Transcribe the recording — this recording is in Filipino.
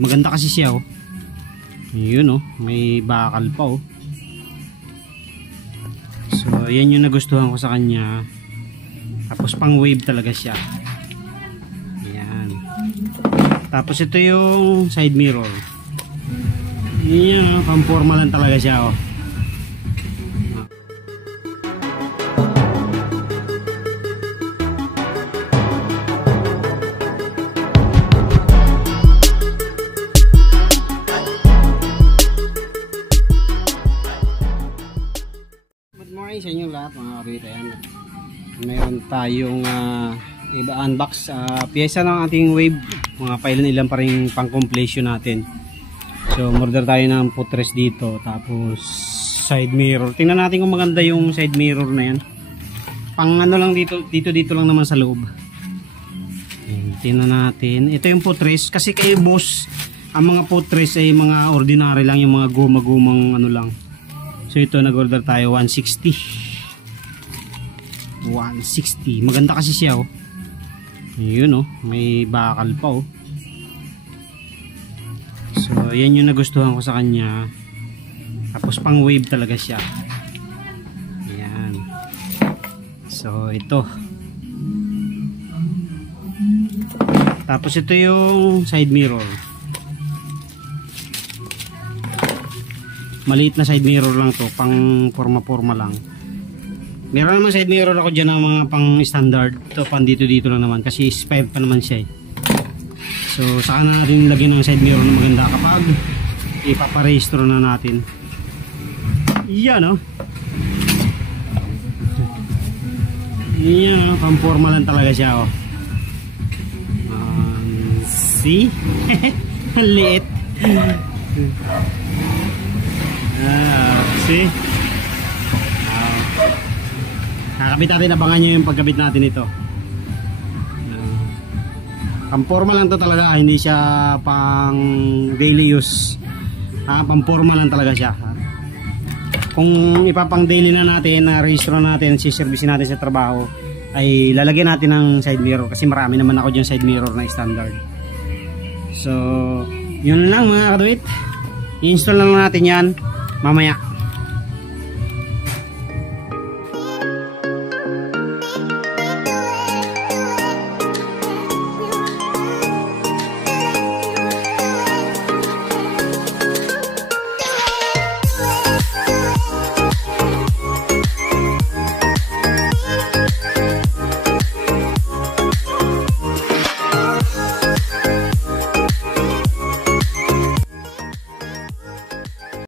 Maganda kasi siya oh. Yun oh, may bakal pa oh. So yan yung nagustuhan ko sa kanya. Tapos pang wave talaga siya. Yan. Tapos ito yung side mirror. Yan, pang forma lang talaga siya oh. Sa inyong lahat mga kabitan, mayroon tayong unbox pyesa ng ating wave, mga pailan-ilan pa rin pang completion natin. So order tayo ng footrest dito, tapos side mirror. Tingnan natin kung maganda yung side mirror na yan. Pang ano lang dito lang naman sa loob. Tingnan natin, ito yung footrest kasi kay boss ang mga footrest ay mga ordinary lang, yung mga guma-gumang ano lang. So ito nag-order tayo 160. Maganda kasi siya oh. Yun oh, may bakal pa oh. So yan yung nagustuhan ko sa kanya. Tapos pang wave talaga siya. Yan. So ito. Tapos ito yung side mirror. Maliit na side mirror lang to, pang forma-forma lang. Meron naman side mirror ako dyan ng mga pang standard. Ito pang dito lang naman kasi 5 pa naman siya eh. So saka na natin lagyan ng side mirror na maganda kapag ipaparehistro na natin. Yan oh. Yan oh, pang forma lang talaga siya oh. See? Liit. See? Kakabit natin, abangan nyo yung pagkabit natin ito. Pang forma lang to talaga, hindi siya pang daily use. Pang forma lang talaga siya. Kung ipapang daily na natin, na-registro natin, siservisin natin sa trabaho, ay lalagyan natin ng side mirror kasi marami naman ako dyan side mirror na standard. So yun lang mga kaduit, i-install lang natin yan mamaya.